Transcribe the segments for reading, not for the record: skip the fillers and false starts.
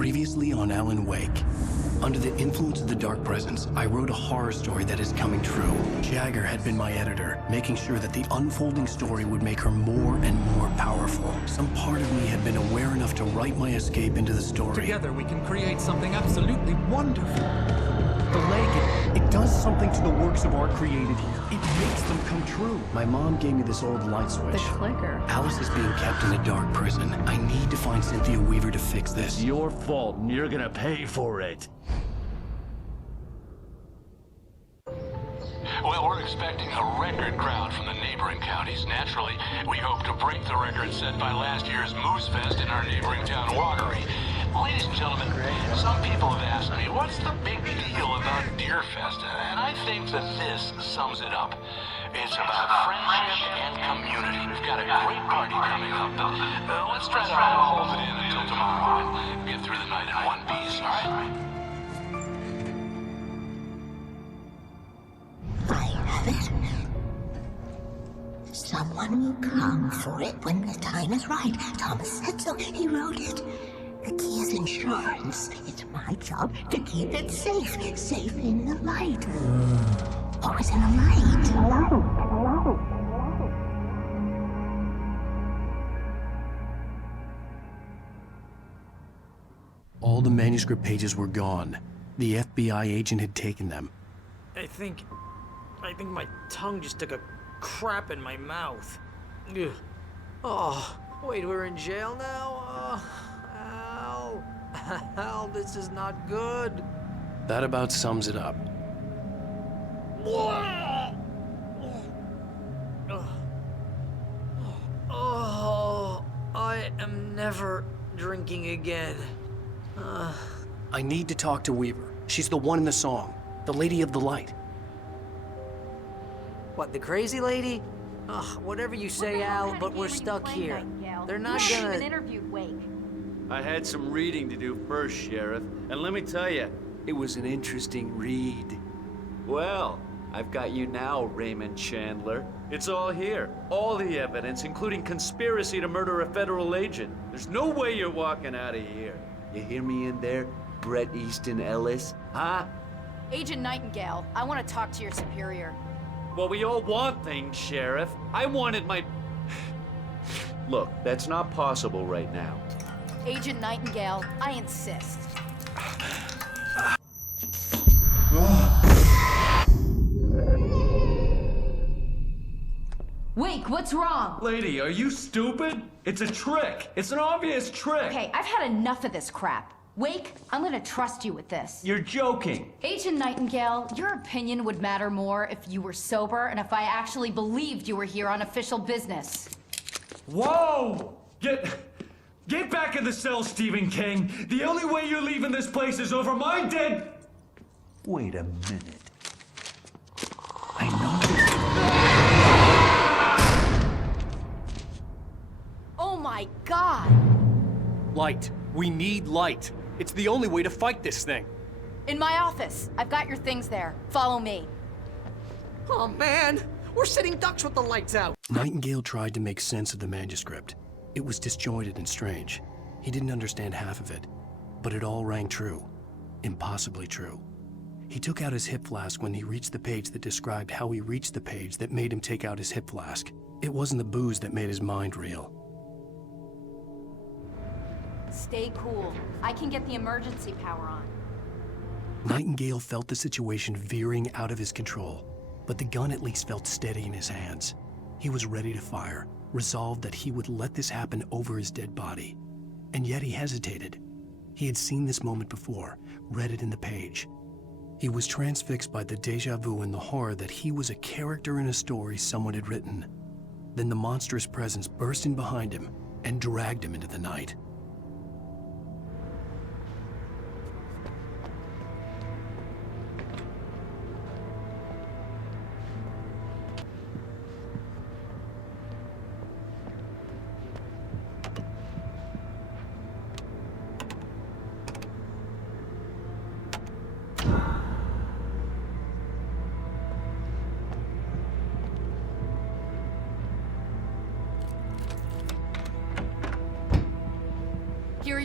Previously on Alan Wake. Under the influence of the dark presence, I wrote a horror story that is coming true. Jagger had been my editor, making sure that the unfolding story would make her more and more powerful. Some part of me had been aware enough to write my escape into the story. Together we can create something absolutely wonderful. The lake, it does something to the works of art created here. It makes them come true. My mom gave me this old light switch. The clicker. Alice is being kept in a dark prison. I need to find Cynthia Weaver to fix this. It's your fault, and you're gonna pay for it. Well, we're expecting a record crowd from the neighboring counties. Naturally, we hope to break the record set by last year's Moose Fest in our neighboring town, Watery. Ladies and gentlemen, some people have asked me, what's the big deal about Deer Fest? And I think that this sums it up. It's about friendship and community. We've got a great party coming up, but let's try to hold it in until tomorrow and get through the night in one piece, all right? I have it. Someone will come for it when the time is right. Thomas said so. He wrote it. The key is insurance. It's my job to keep it safe. Safe in the light. Always in the light. All the manuscript pages were gone. The FBI agent had taken them. I think my tongue just took a crap in my mouth. Ugh. Oh, wait, we're in jail now? Al. Al, this is not good. That about sums it up. Oh, I am never drinking again. I need to talk to Weaver. She's the one in the song. The Lady of the Light. What, the crazy lady? Ugh, whatever you say, Al, but we're stuck here. They're not gonna... interviewed Wake. I had some reading to do first, Sheriff, and let me tell you, it was an interesting read. Well, I've got you now, Raymond Chandler. It's all here. All the evidence, including conspiracy to murder a federal agent. There's no way you're walking out of here. You hear me in there, Bret Easton Ellis? Huh? Agent Nightingale, I want to talk to your superior. Well, we all want things, Sheriff. I wanted my... Look, that's not possible right now. Agent Nightingale, I insist. Wake, what's wrong? Lady, are you stupid? It's a trick. It's an obvious trick. Okay, I've had enough of this crap. Wake, I'm gonna trust you with this. You're joking. Agent Nightingale, your opinion would matter more if you were sober and if I actually believed you were here on official business. Whoa! Get back in the cell, Stephen King. The only way you're leaving this place is over my dead... Wait a minute. I know... Oh my God! Light. We need light. It's the only way to fight this thing. In my office. I've got your things there. Follow me. Oh man, we're sitting ducks with the lights out. Nightingale tried to make sense of the manuscript. It was disjointed and strange. He didn't understand half of it, but it all rang true. Impossibly true. He took out his hip flask when he reached the page that described how he reached the page that made him take out his hip flask. It wasn't the booze that made his mind reel. Stay cool. I can get the emergency power on. Nightingale felt the situation veering out of his control, but the gun at least felt steady in his hands. He was ready to fire, resolved that he would let this happen over his dead body. And yet he hesitated. He had seen this moment before, read it in the page. He was transfixed by the déjà vu and the horror that he was a character in a story someone had written. Then the monstrous presence burst in behind him and dragged him into the night.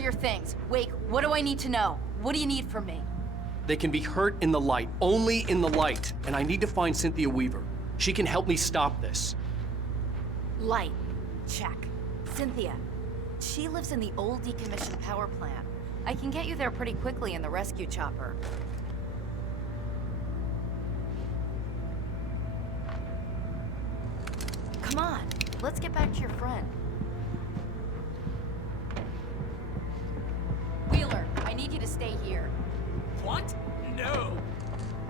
your things. Wake, what do I need to know? What do you need from me? They can be hurt in the light, only in the light. And I need to find Cynthia Weaver. She can help me stop this. Light. Check. Cynthia. She lives in the old decommissioned power plant. I can get you there pretty quickly in the rescue chopper. Come on, let's get back to your friend. Wheeler, I need you to stay here. What? No.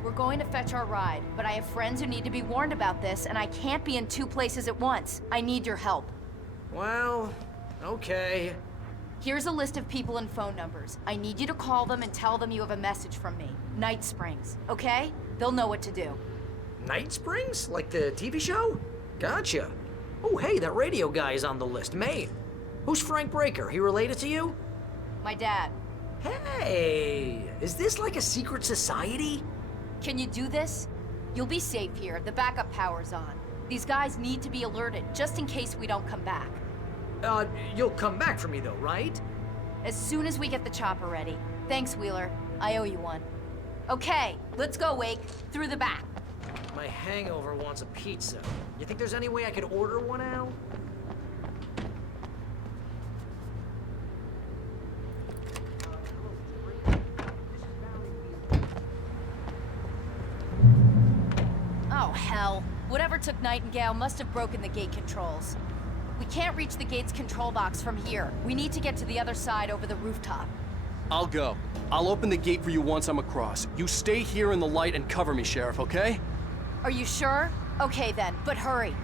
We're going to fetch our ride, but I have friends who need to be warned about this, and I can't be in 2 places at once. I need your help. Well, okay. Here's a list of people and phone numbers. I need you to call them and tell them you have a message from me. Night Springs, okay? They'll know what to do. Night Springs? Like the TV show? Gotcha. Oh, hey, that radio guy is on the list. Maine. Who's Frank Breaker? He related to you? My dad. Hey, is this like a secret society? Can you do this? You'll be safe here. The backup power's on. These guys need to be alerted, just in case we don't come back. You'll come back for me though, right? As soon as we get the chopper ready. Thanks, Wheeler. I owe you one. Okay, let's go, Wake. Through the back. My hangover wants a pizza. You think there's any way I could order one out? Oh, hell. Whatever took Nightingale must have broken the gate controls. We can't reach the gate's control box from here. We need to get to the other side over the rooftop. I'll go. I'll open the gate for you once I'm across. You stay here in the light and cover me, Sheriff, okay? Are you sure? Okay then, but hurry.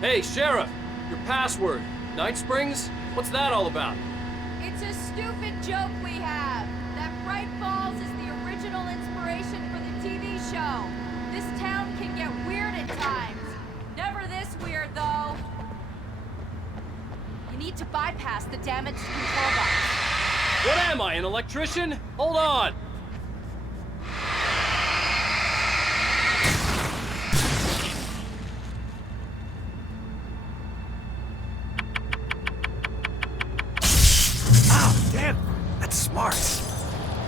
Hey, Sheriff! Your password. Night Springs? What's that all about? It's a stupid joke we have. That Braight-Fall's is the original inspiration for the TV show. This town can get weird at times. Never this weird, though. You need to bypass the damaged control box. What am I, an electrician? Hold on! Smart.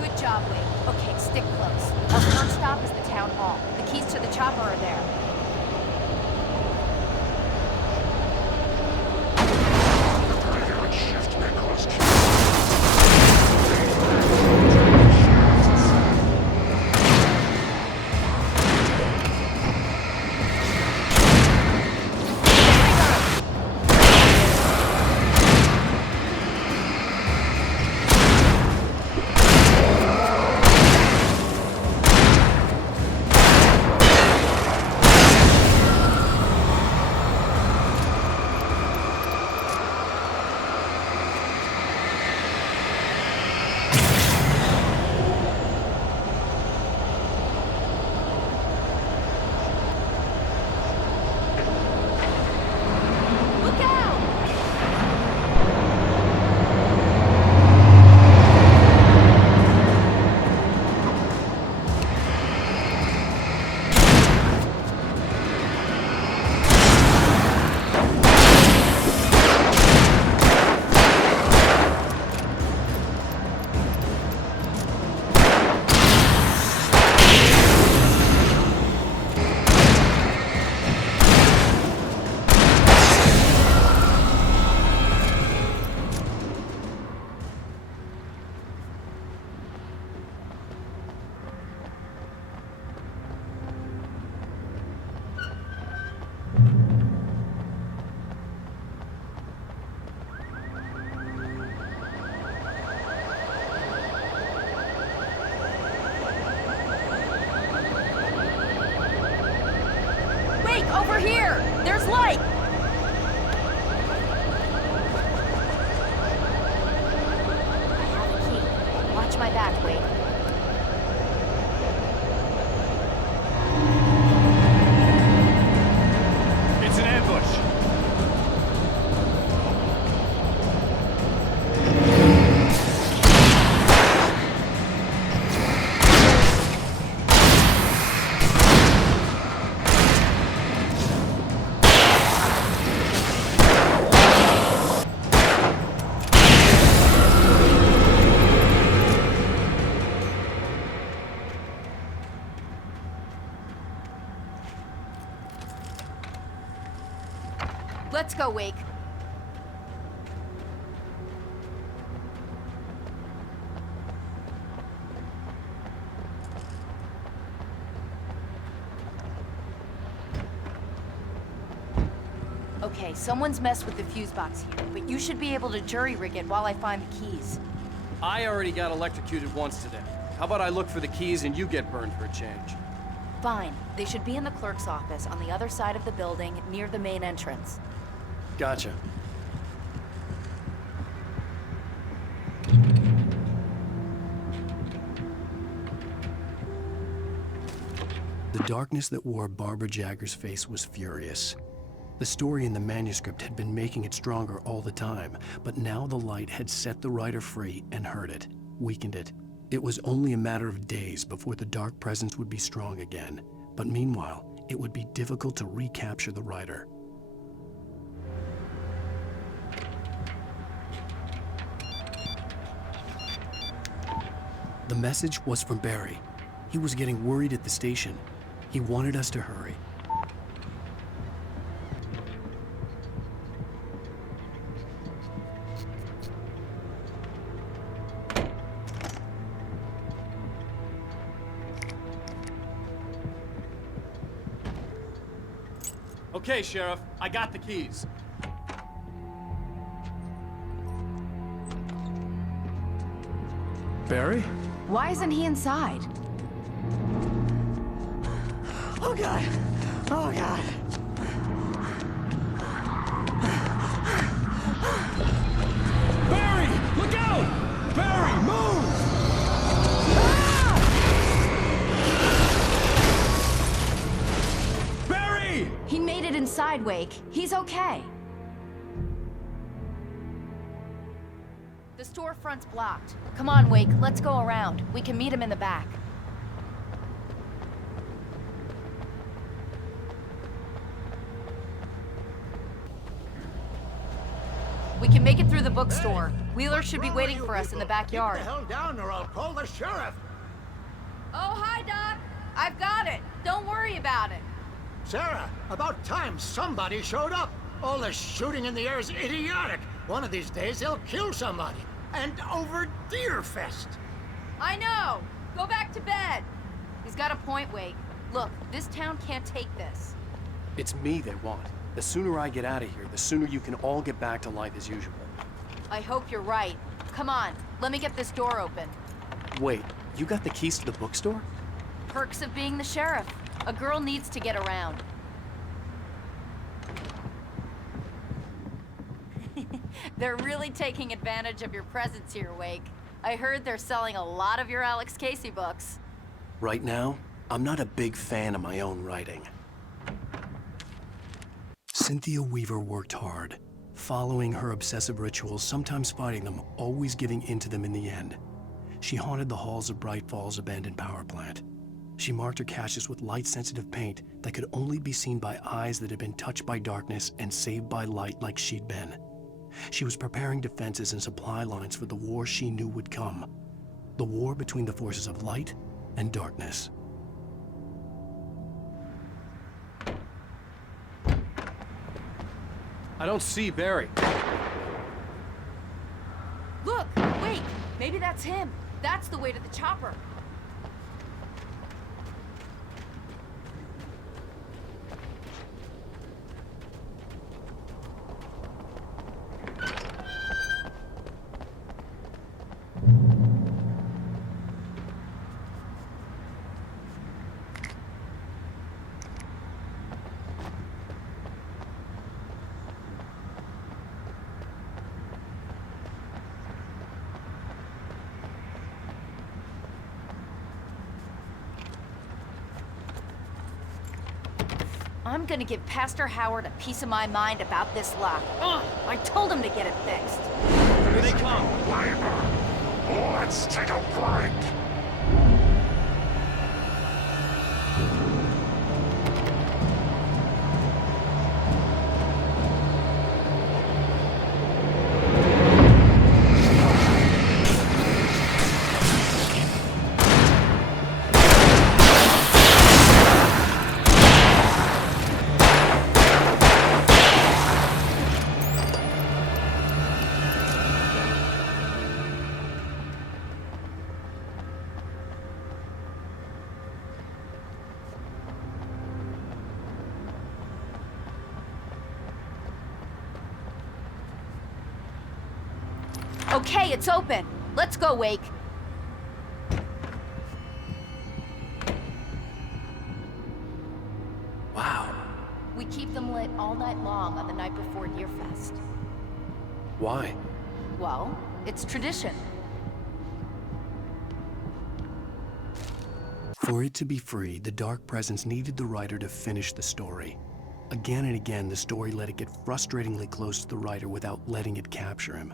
Good job, Wade. Okay, stick close. Our first stop is the town hall. The keys to the chopper are there. Here! There's light! I have a key. Watch my back, Wade. It's an ambush. Let's go, Wake. Okay, someone's messed with the fuse box here, but you should be able to jury-rig it while I find the keys. I already got electrocuted once today. How about I look for the keys and you get burned for a change? Fine. They should be in the clerk's office on the other side of the building, near the main entrance. Gotcha. The darkness that wore Barbara Jagger's face was furious. The story in the manuscript had been making it stronger all the time, but now the light had set the writer free and hurt it, weakened it. It was only a matter of days before the dark presence would be strong again, but meanwhile, it would be difficult to recapture the writer. The message was from Barry. He was getting worried at the station. He wanted us to hurry. Okay, Sheriff, I got the keys. Barry? Why isn't he inside? Oh God! Oh God! Barry! Look out! Barry, move! Barry! He made it inside, Wake. He's okay. The storefront's blocked. Come on, Wake. Let's go around. We can meet him in the back. We can make it through the bookstore. Wheeler should be waiting for us in the backyard. Keep the hell down or I'll call the sheriff. Oh, hi, Doc. I've got it. Don't worry about it. Sarah, about time somebody showed up. All the shooting in the air is idiotic. One of these days they'll kill somebody. And over Deerfest. I know. Go back to bed. He's got a point, Wake. Look, this town can't take this. It's me they want. The sooner I get out of here, the sooner you can all get back to life as usual. I hope you're right. Come on, let me get this door open. Wait, you got the keys to the bookstore? Perks of being the sheriff. A girl needs to get around. They're really taking advantage of your presence here, Wake. I heard they're selling a lot of your Alex Casey books. Right now, I'm not a big fan of my own writing. Cynthia Weaver worked hard, following her obsessive rituals, sometimes fighting them, always giving in to them in the end. She haunted the halls of Braight-Fall's abandoned power plant. She marked her caches with light-sensitive paint that could only be seen by eyes that had been touched by darkness and saved by light like she'd been. She was preparing defenses and supply lines for the war she knew would come. The war between the forces of light and darkness. I don't see Barry. Look, wait, maybe that's him. That's the way to the chopper. I'm gonna give Pastor Howard a piece of my mind about this lock. I told him to get it fixed. Here they come. Let's take a break. Okay, it's open. Let's go, Wake. Wow. We keep them lit all night long on the night before Deerfest. Why? Well, it's tradition. For it to be free, the Dark Presence needed the writer to finish the story. Again and again, the story let it get frustratingly close to the writer without letting it capture him.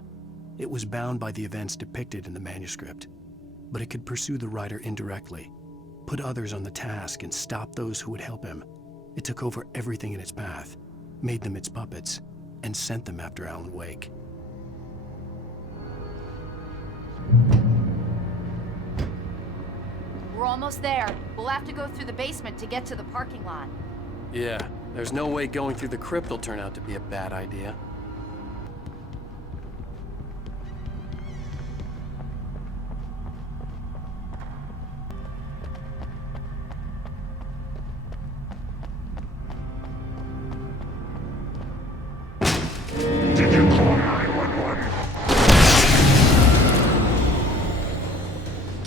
It was bound by the events depicted in the manuscript, but it could pursue the writer indirectly, put others on the task, and stop those who would help him. It took over everything in its path, made them its puppets, and sent them after Alan Wake. We're almost there. We'll have to go through the basement to get to the parking lot. Yeah, there's no way going through the crypt will turn out to be a bad idea.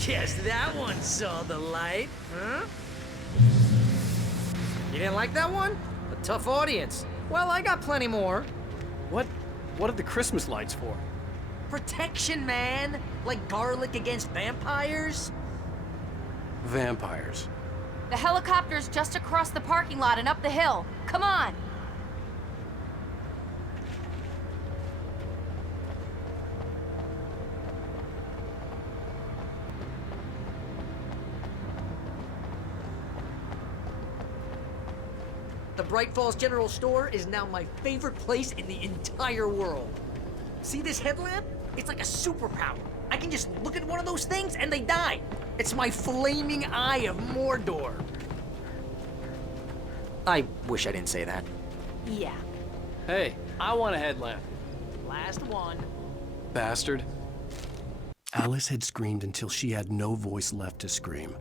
Guess that one saw the light, huh? You didn't like that one? A tough audience. Well, I got plenty more. What are the Christmas lights for? Protection, man! Like garlic against vampires? Vampires. The helicopter's just across the parking lot and up the hill. Come on! The Braight-Fall's General Store is now my favorite place in the entire world. See this headlamp? It's like a superpower. I can just look at one of those things and they die. It's my flaming eye of Mordor. I wish I didn't say that. Yeah. Hey, I want a headlamp. Last one. Bastard. Alice had screamed until she had no voice left to scream.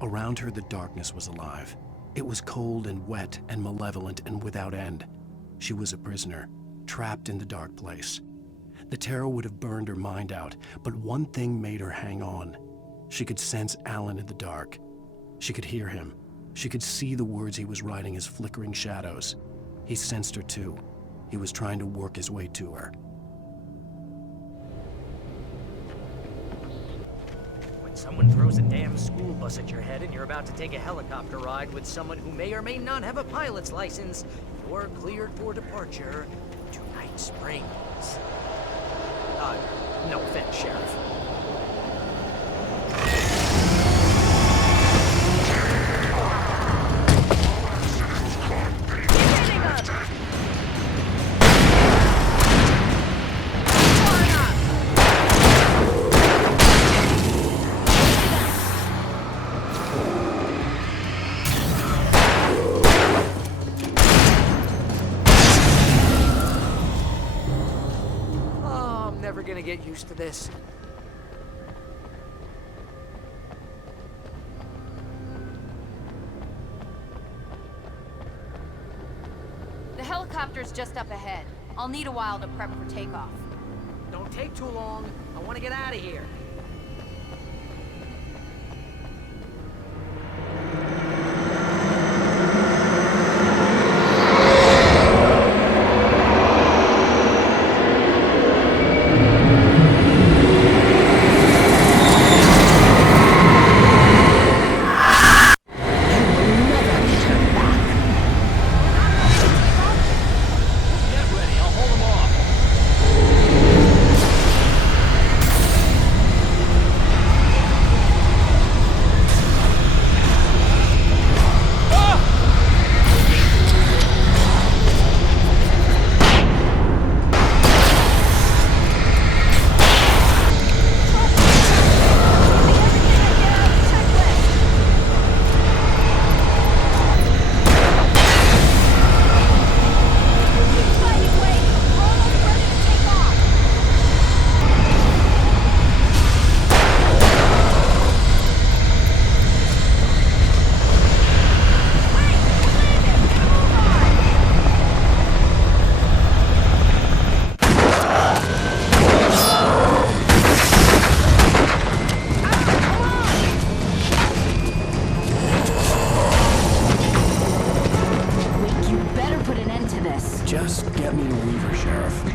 Around her, the darkness was alive. It was cold and wet and malevolent and without end. She was a prisoner, trapped in the dark place. The terror would have burned her mind out, but one thing made her hang on. She could sense Alan in the dark. She could hear him. She could see the words he was writing as flickering shadows. He sensed her too. He was trying to work his way to her. When someone throws a damn school bus at your head and you're about to take a helicopter ride with someone who may or may not have a pilot's license, you're cleared for departure to Night Springs. No offense, Sheriff. Gonna get used to this. The helicopter's just up ahead. I'll need a while to prep for takeoff. Don't take too long. I want to get out of here.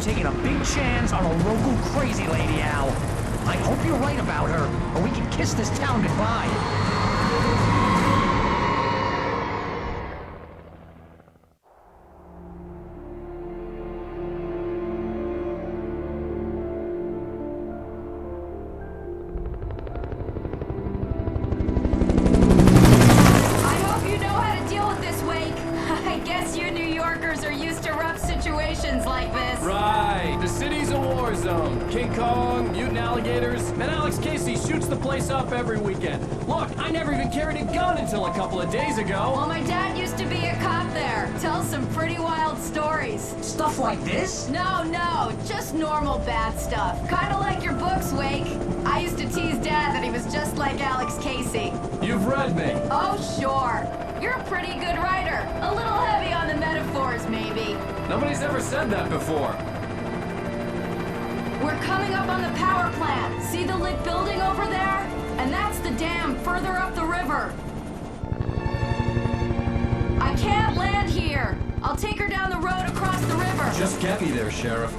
taking a big chance on a local crazy lady, Al. I hope you're right about her, or we can kiss this town goodbye. Every weekend. Look, I never even carried a gun until a couple of days ago. Well, my dad used to be a cop there. Tells some pretty wild stories. Stuff like this? No, just normal bad stuff. Kinda like your books, Wake. I used to tease Dad that he was just like Alex Casey. You've read me. Oh, sure. You're a pretty good writer. A little heavy on the metaphors, maybe. Nobody's ever said that before. We're coming up on the power plant. See the lit building over there? And that's the dam further up the river. I can't land here. I'll take her down the road across the river. Just get me there, Sheriff.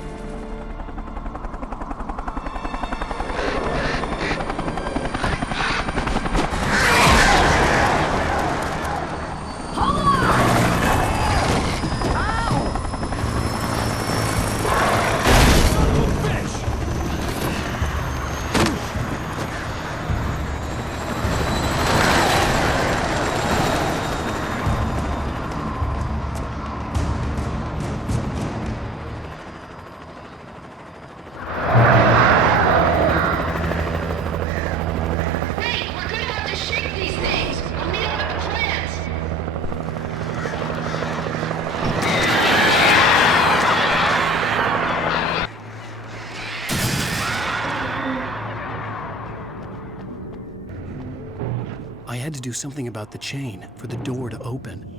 I had to do something about the chain for the door to open.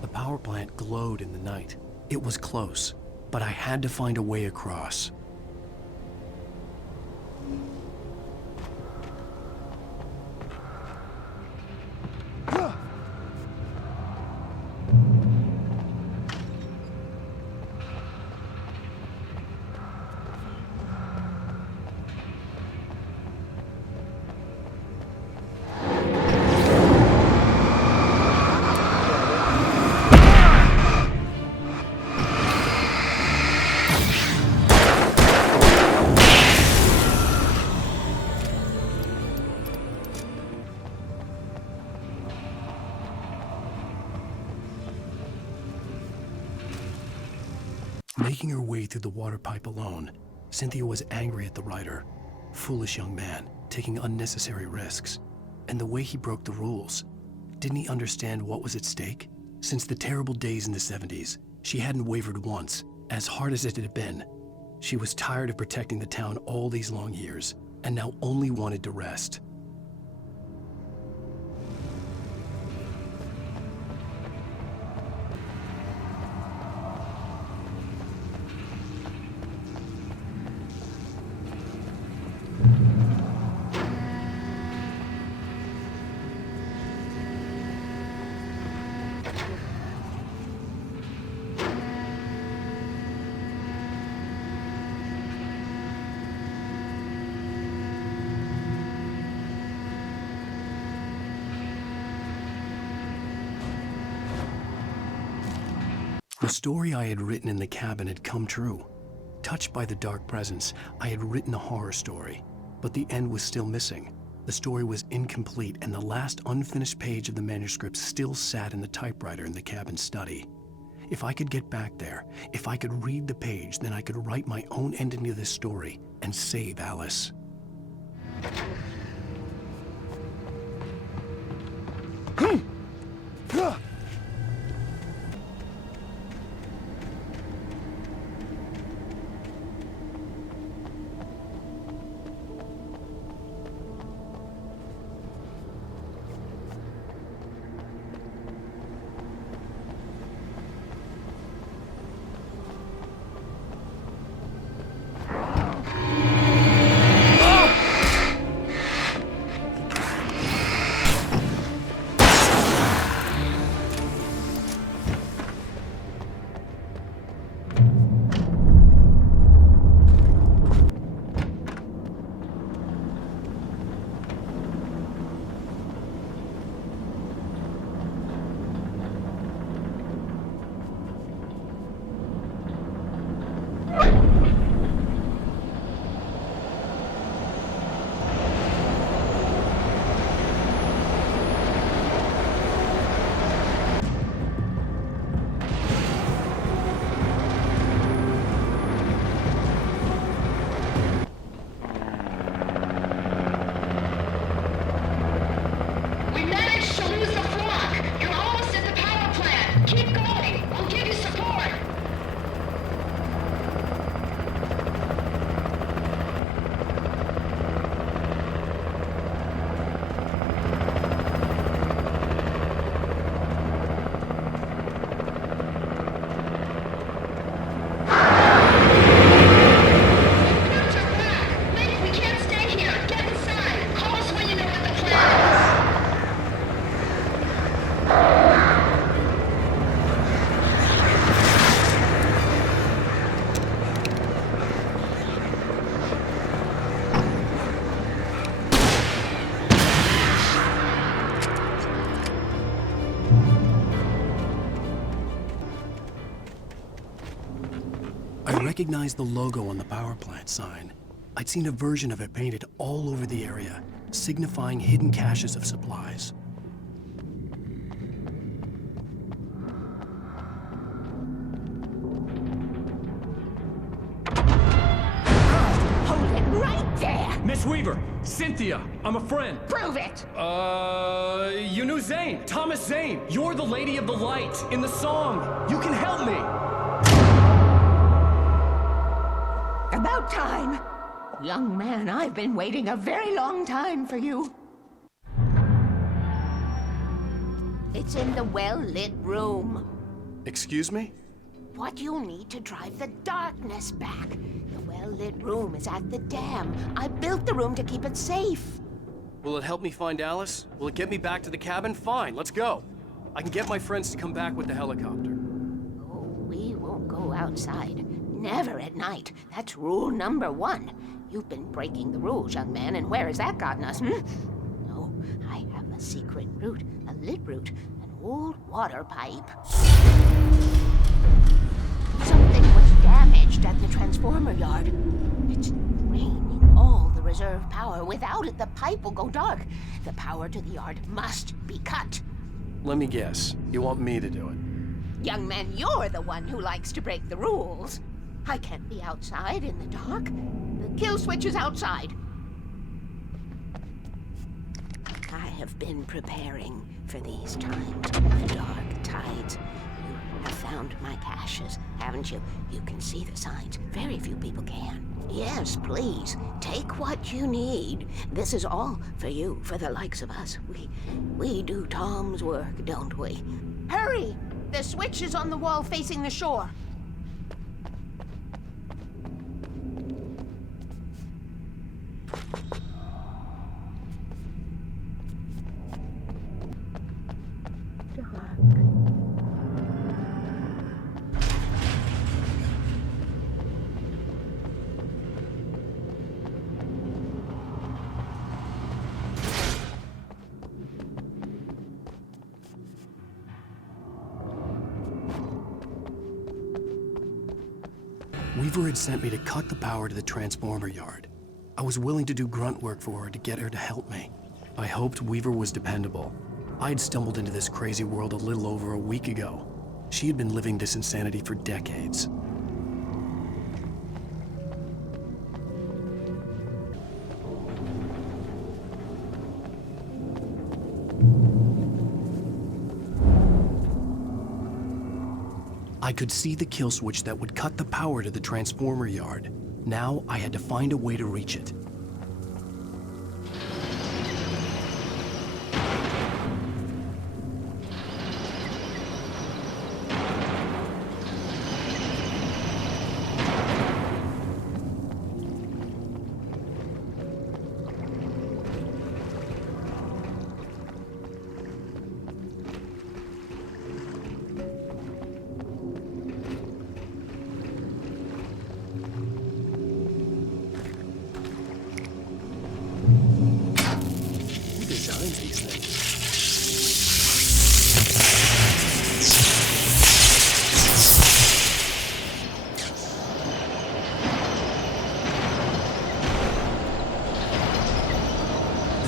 The power plant glowed in the night. It was close, but I had to find a way across. Making her way through the water pipe alone, Cynthia was angry at the writer. Foolish young man, taking unnecessary risks. And the way he broke the rules. Didn't he understand what was at stake? Since the terrible days in the 70s, she hadn't wavered once, as hard as it had been. She was tired of protecting the town all these long years, and now only wanted to rest. The story I had written in the cabin had come true. Touched by the dark presence, I had written a horror story, but the end was still missing. The story was incomplete, and the last unfinished page of the manuscript still sat in the typewriter in the cabin study. If I could get back there, if I could read the page, then I could write my own ending to this story and save Alice. I recognized the logo on the power plant sign. I'd seen a version of it painted all over the area, signifying hidden caches of supplies. Hold it right there! Miss Weaver, Cynthia, I'm a friend. Prove it! You knew Zane, Thomas Zane. You're the Lady of the Light in the song. You can help me. About time. Young man, I've been waiting a very long time for you. It's in the well-lit room. Excuse me? What you'll need to drive the darkness back. The well-lit room is at the dam. I built the room to keep it safe. Will it help me find Alice? Will it get me back to the cabin? Fine, let's go. I can get my friends to come back with the helicopter. Oh, we won't go outside. Never at night. That's rule number 1. You've been breaking the rules, young man, and where has that gotten us, No, I have a secret route, a lit route, an old water pipe. Something was damaged at the transformer yard. It's draining all the reserve power. Without it, the pipe will go dark. The power to the yard must be cut. Let me guess. You want me to do it? Young man, you're the one who likes to break the rules. I can't be outside in the dark. The kill switch is outside. I have been preparing for these times, the dark tides. You have found my caches, haven't you? You can see the signs. Very few people can. Yes, please, take what you need. This is all for you, for the likes of us. We do Tom's work, don't we? Hurry! The switch is on the wall facing the shore. Weaver had sent me to cut the power to the transformer yard. I was willing to do grunt work for her to get her to help me. I hoped Weaver was dependable. I had stumbled into this crazy world a little over a week ago. She had been living this insanity for decades. I could see the kill switch that would cut the power to the transformer yard. Now I had to find a way to reach it.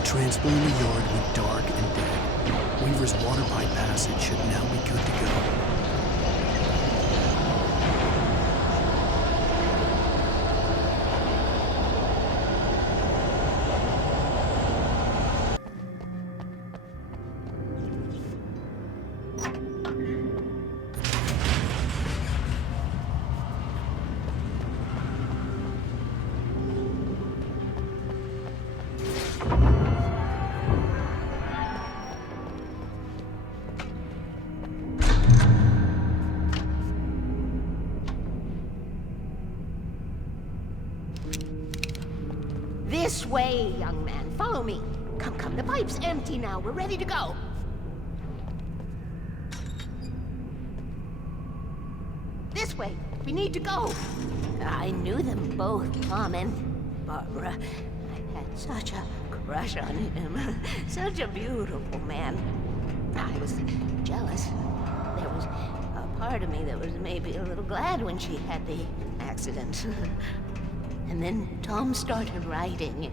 Transformer yard went dark and dead. Weaver's water pipe passage should now be good to go. This way, young man. Follow me. Come, the pipe's empty now. We're ready to go. This way. We need to go. I knew them both, Tom and Barbara. I had such a crush on him. Such a beautiful man. I was jealous. There was a part of me that was maybe a little glad when she had the accident. And then Tom started writing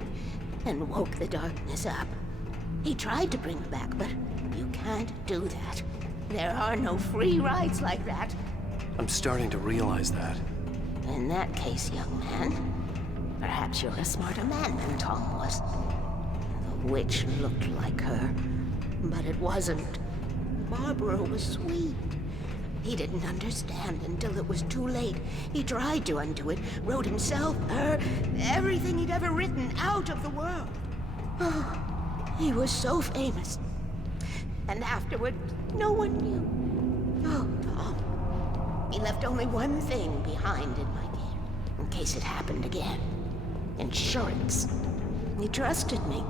and woke the darkness up. He tried to bring her back, but you can't do that. There are no free rides like that. I'm starting to realize that. In that case, young man, perhaps you're a smarter man than Tom was. The witch looked like her, but it wasn't. Barbara was sweet. He didn't understand until it was too late. He tried to undo it, wrote himself, her, everything he'd ever written out of the world. Oh, he was so famous. And afterward, no one knew. Oh, Tom. He left only one thing behind in my care, in case it happened again. Insurance. He trusted me.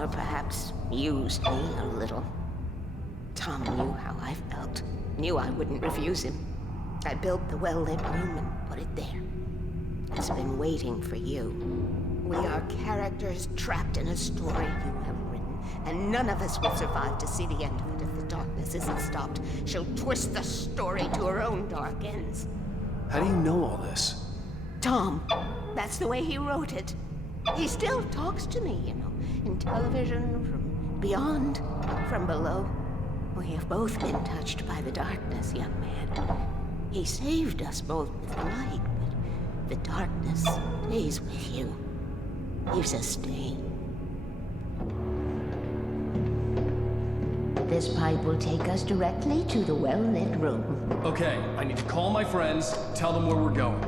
Or perhaps used me a little. Tom knew how I felt. Knew I wouldn't refuse him. I built the well-lit room and put it there. It's been waiting for you. We are characters trapped in a story you have written, and none of us will survive to see the end of it if the darkness isn't stopped. She'll twist the story to her own dark ends. How do you know all this? Tom, that's the way he wrote it. He still talks to me, you know, in television, from beyond, from below. We have both been touched by the darkness, young man. He saved us both with the light, but the darkness stays with you. Leaves a stain. This pipe will take us directly to the well-lit room. Okay, I need to call my friends, tell them where we're going.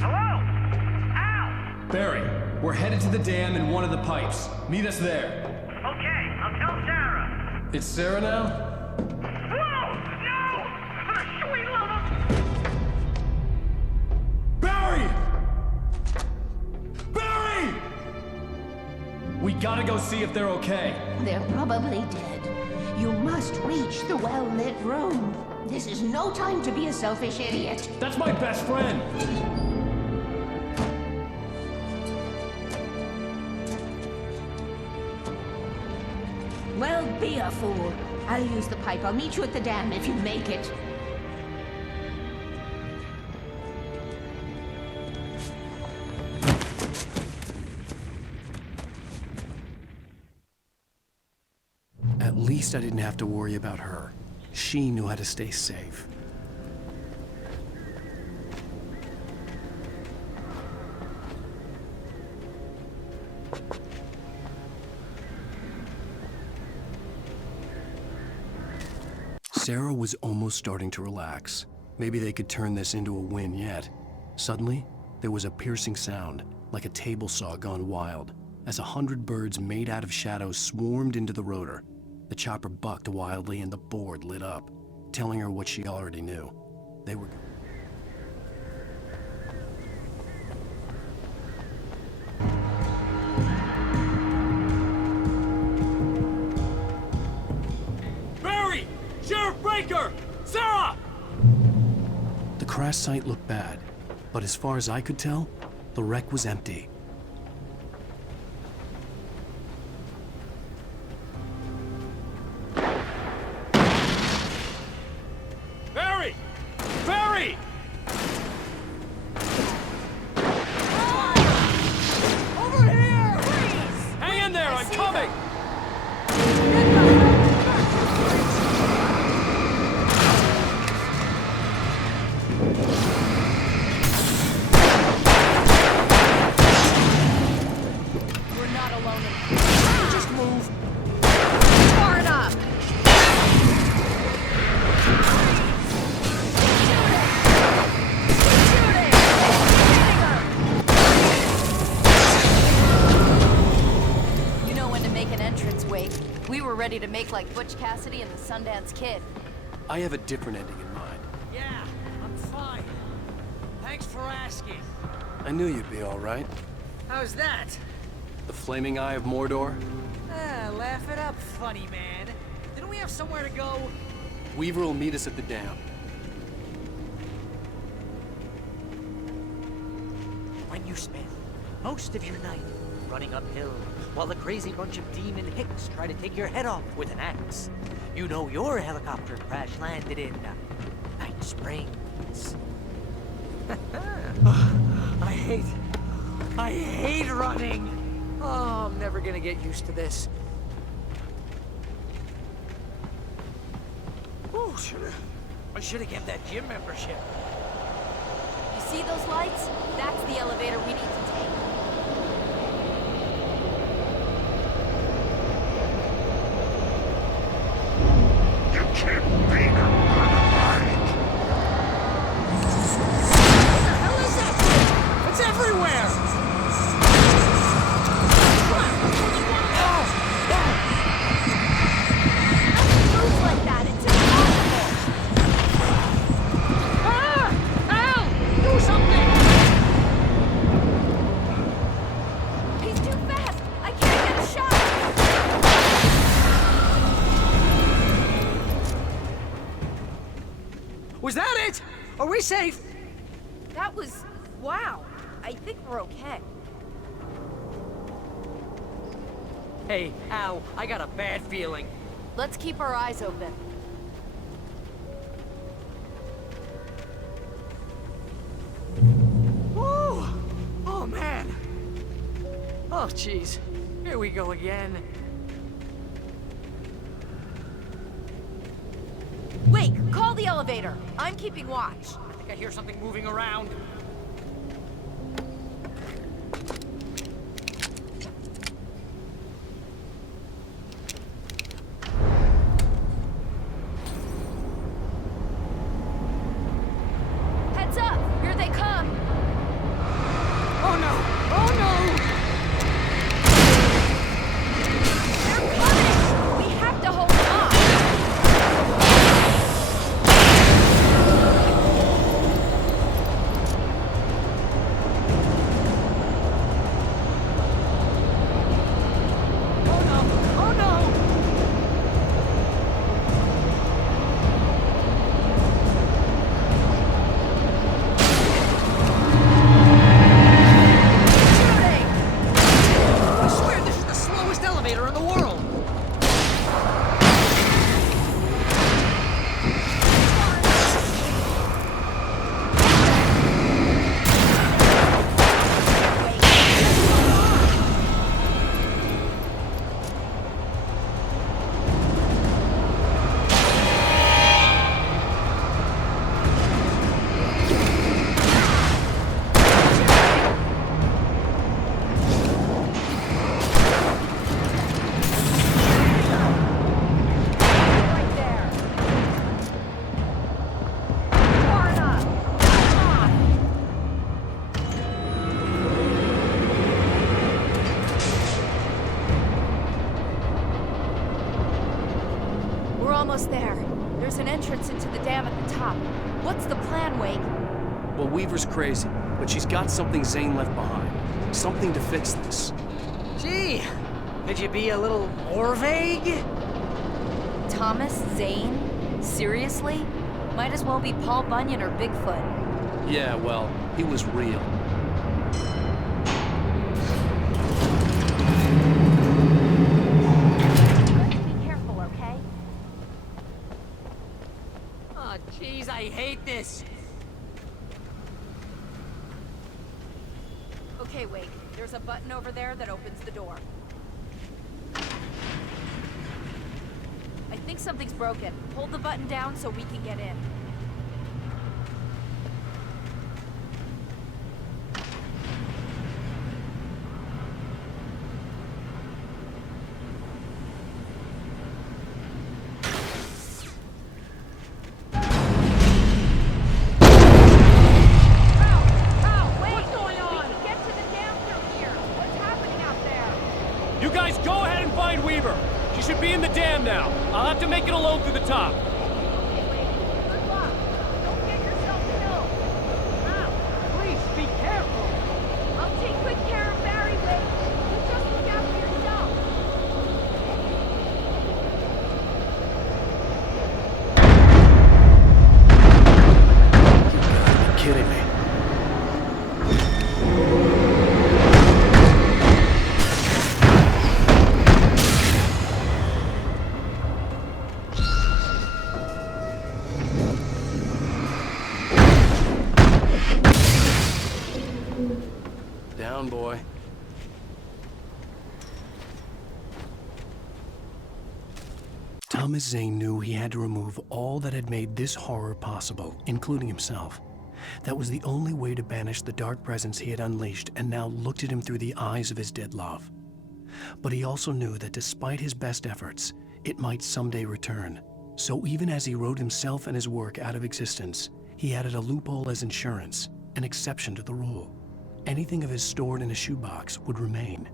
Hello? Al! Barry, we're headed to the dam in one of the pipes. Meet us there. Okay, I'll tell Sarah. It's Sarah now? Whoa! No! For the sweet love of... Barry! Barry! We gotta go see if they're okay. They're probably dead. You must reach the well-lit room. This is no time to be a selfish idiot. That's my best friend! Well, be a fool. I'll use the pipe. I'll meet you at the dam if you make it. least I didn't have to worry about her. She knew how to stay safe. Sarah was almost starting to relax. Maybe they could turn this into a win yet. Suddenly, there was a piercing sound, like a table saw gone wild, as 100 birds made out of shadows swarmed into the rotor. The chopper bucked wildly and the board lit up, telling her what she already knew. They were... Barry! Sheriff Breaker! Sarah! The crash site looked bad, but as far as I could tell, the wreck was empty. Barry! Barry! Over here! Freeze! Hang in there, I'm coming! We're not alone in Just move. far enough! You know when to make an entrance, Wake. We were ready to make like Butch Cassidy and the Sundance Kid. I have a different ending in mind. Yeah, I'm fine. Thanks for asking. I knew you'd be all right. How's that? The flaming eye of Mordor? Laugh it up, funny man. Didn't we have somewhere to go? Weaver will meet us at the dam. When you spend most of your night running uphill while the crazy bunch of demon hicks try to take your head off with an axe, you know your helicopter crash landed in Night Springs. I hate running. Oh, I'm never gonna get used to this. Oh, I should have kept that gym membership. You see those lights? That's the elevator we need to take. You can't beat her on a bike. What the hell is that? It's everywhere! Moves like that, it's impossible! Al! Do something! He's too fast! I can't get a shot! Was that it? Are we safe? That was... wow. I think we're okay. Hey, Al, I got a bad feeling. Let's keep our eyes open. Woo! Oh, man. Oh, jeez. Here we go again. Wait, call the elevator. I'm keeping watch. I think I hear something moving around. Heads up! Here they come! Oh, no! Oh, no! They're coming! We have to hold them off! almost there. There's an entrance into the dam at the top. What's the plan, Wake? Well, Weaver's crazy, but she's got something Zane left behind. Something to fix this. Gee, could you be a little more vague? Thomas Zane? Seriously? Might as well be Paul Bunyan or Bigfoot. Yeah, well, he was real. Be careful, okay? Oh, jeez, I hate this. Okay, Wake. There's a button over there that opens the door. I think something's broken. Hold the button down so we can get in. You guys go ahead and find Weaver. She should be in the dam now. I'll have to make it alone through the top. Good luck. Don't get yourself killed. Now, Please be careful. I'll take good care of Barry, Wake. You just look after yourself. You're kidding me. Down, boy. Thomas Zane knew he had to remove all that had made this horror possible, including himself. That was the only way to banish the dark presence he had unleashed and now looked at him through the eyes of his dead love. But he also knew that despite his best efforts, it might someday return. So even as he wrote himself and his work out of existence, he added a loophole as insurance, an exception to the rule. Anything of his stored in a shoebox would remain.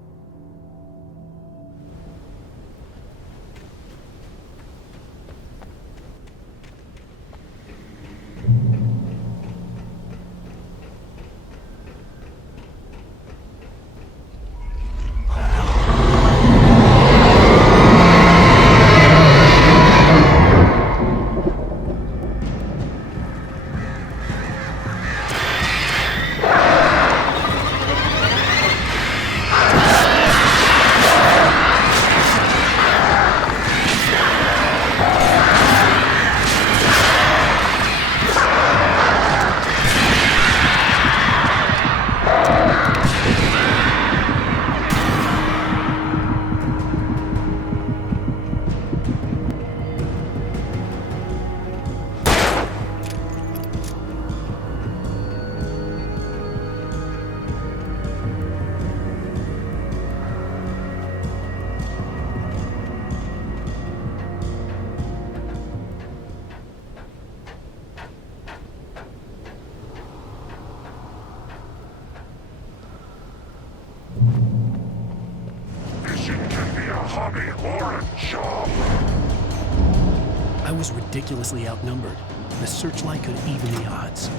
I was ridiculously outnumbered. The searchlight could even the odds.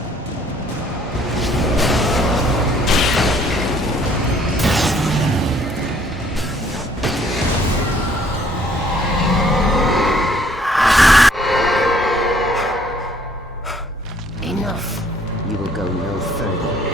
Enough. You will go no further.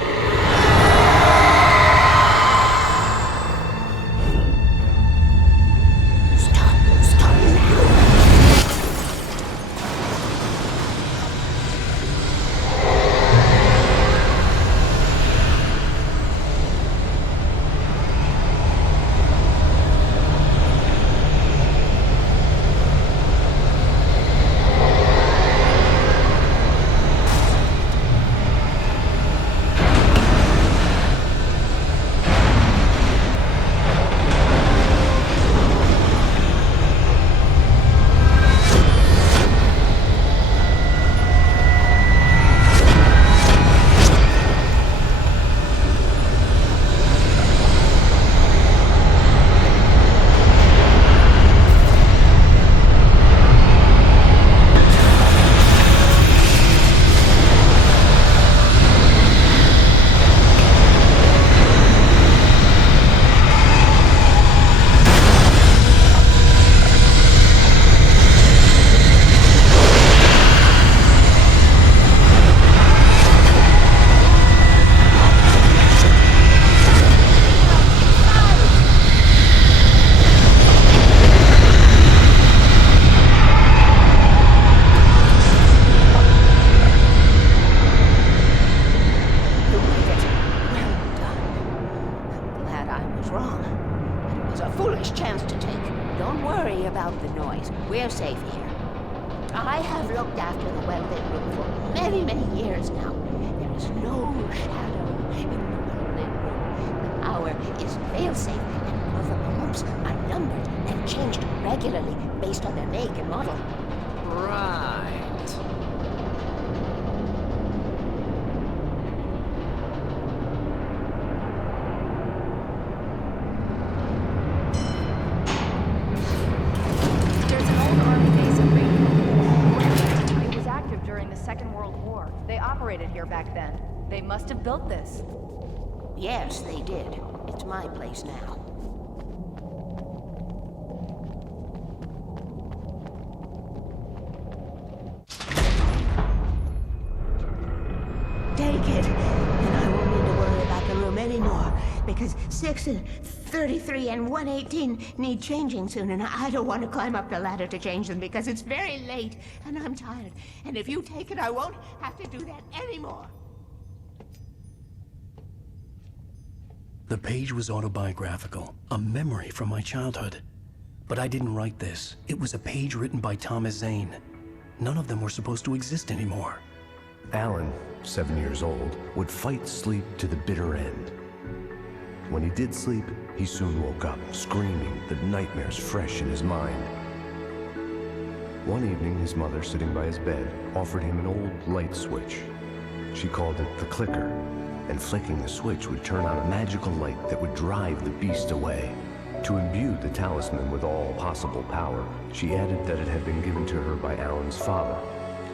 many, many years now. There is no shadow in the well-lit room. The power is fail-safe, and all the bulbs are numbered and changed regularly based on their make and model. Right. There's an old army base in Brayton. It was active during the Second World War. They operated here back then. They must have built this. Yes, they did. It's my place now. Take it, and I won't need to worry about the room anymore, because 6 and 33 and 118 need changing soon, and I don't want to climb up the ladder to change them because it's very late, and I'm tired. And if you take it, I won't have to do that anymore. The page was autobiographical, a memory from my childhood. But I didn't write this. It was a page written by Thomas Zane. None of them were supposed to exist anymore. Alan, 7 years old, would fight sleep to the bitter end. When he did sleep, he soon woke up, screaming, the nightmares fresh in his mind. One evening, his mother, sitting by his bed, offered him an old light switch. She called it the clicker, and flicking the switch would turn on a magical light that would drive the beast away. To imbue the talisman with all possible power, she added that it had been given to her by Alan's father.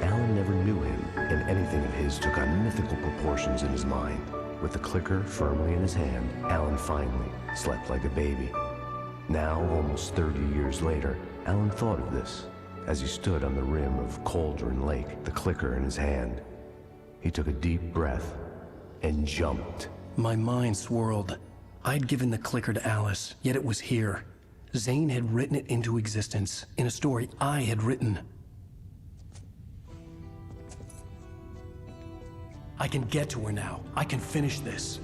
Alan never knew him, and anything of his took on mythical proportions in his mind. With the clicker firmly in his hand, Alan finally slept like a baby. Now, almost 30 years later, Alan thought of this as he stood on the rim of Cauldron Lake, the clicker in his hand. He took a deep breath and jumped. My mind swirled. I'd given the clicker to Alice, yet it was here. Zane had written it into existence, in a story I had written. I can get to her now. I can finish this.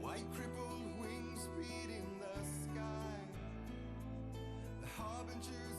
White crippled wings beating the sky. The harbingers